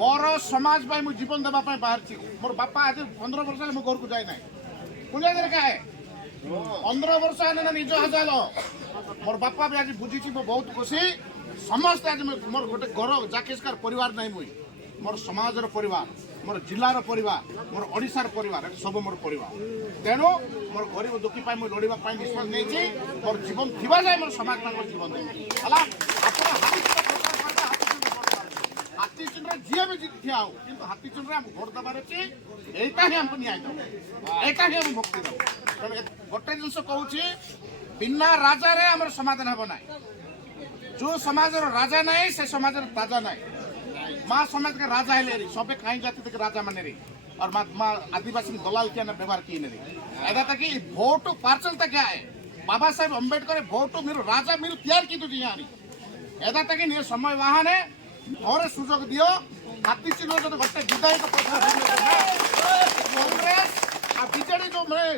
मोर समाज मुझे जीवन देवाई बाहर मोर बापा आज 15 वर्ष मो घर को जाए ना पुण्य क्या है 15 वर्ष है निज हजार मोर बापा भी आज बुझी बहुत खुशी समस्त आज मोर गोटे घर जाकेशकार परिवार नहीं मुई मोर समाजर परिवार मोर जिलार परिवार मोर ओडिशार परिवार सब मोर परिवार तेणु मोर गरीब दुखी मुझे लड़ाई निष्पत्ति नहीं मोर जीवन थी जाए मोर समाज जीवन देवी हाथी चिन्ह जी भी ठिया हो कि हाथी चिन्ह भोट देवार अच्छी यहीटा ही हमको न्याय दो यहीटा ही हम मुक्ति दो गोटे जिन कहूँ बिना राजा रे आम समाधान हम ना जो समाज राजा ना से समाज राजा ना माँ समाज के राजा है सबे कहीं जाती थे राजा माने रे और माँ आदिवासी दलाल क्या ना व्यवहार किए नहीं तक भोट पार्सल तक क्या है बाबा साहेब अम्बेडकर भोट मेरे राजा मेरे तैयार की तुझे यहाँ एदा तक नहीं समय वहां ने और सुजोग दियो हाथी चिन्ह जो गोटे विधायक कांग्रेस बीजेडी जो मैं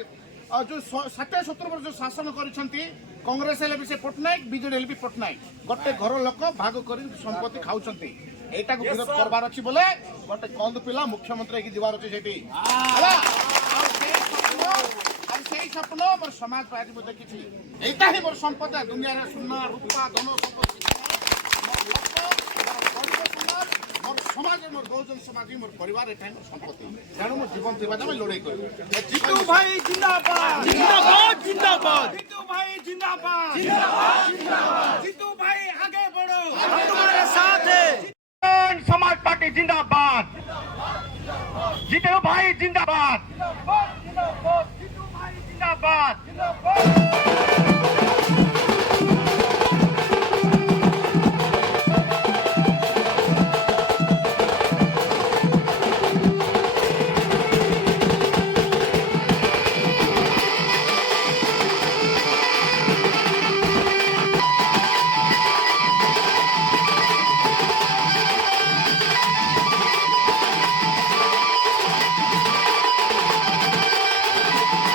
जो 60-70 वर्ष शासन करिसेंती कांग्रेस हेले भी से पटनायक बीजेडी हेले भी पटनायक गोटे घर लोक भाग कर संपत्ति खाउछंती एटा को विरोध करबार अछि बोले गोटे कंद पिला मुख्यमंत्री की दिवार अछि सेठी हला से सपन मोर समाज पर आज देखी एटा ही मोर संपत्ति दुनिया रे सोना रूपा धन संपत्ति समाज मोर बहुजन समाज मोर परिवार एटा मोर संपत्ति तेणु मोर जीवन थी मैं लड़ाई कर जीतू भाई जिंदाबाद जिंदाबाद जिंदाबाद जीतू भाई जिंदाबाद जिंदाबाद जीतू भाई आगे बढ़ो हम तुम्हारे साथ हैं समाज पार्टी जिंदाबाद जीतू भाई जिंदाबाद जीतू भाई जिंदाबाद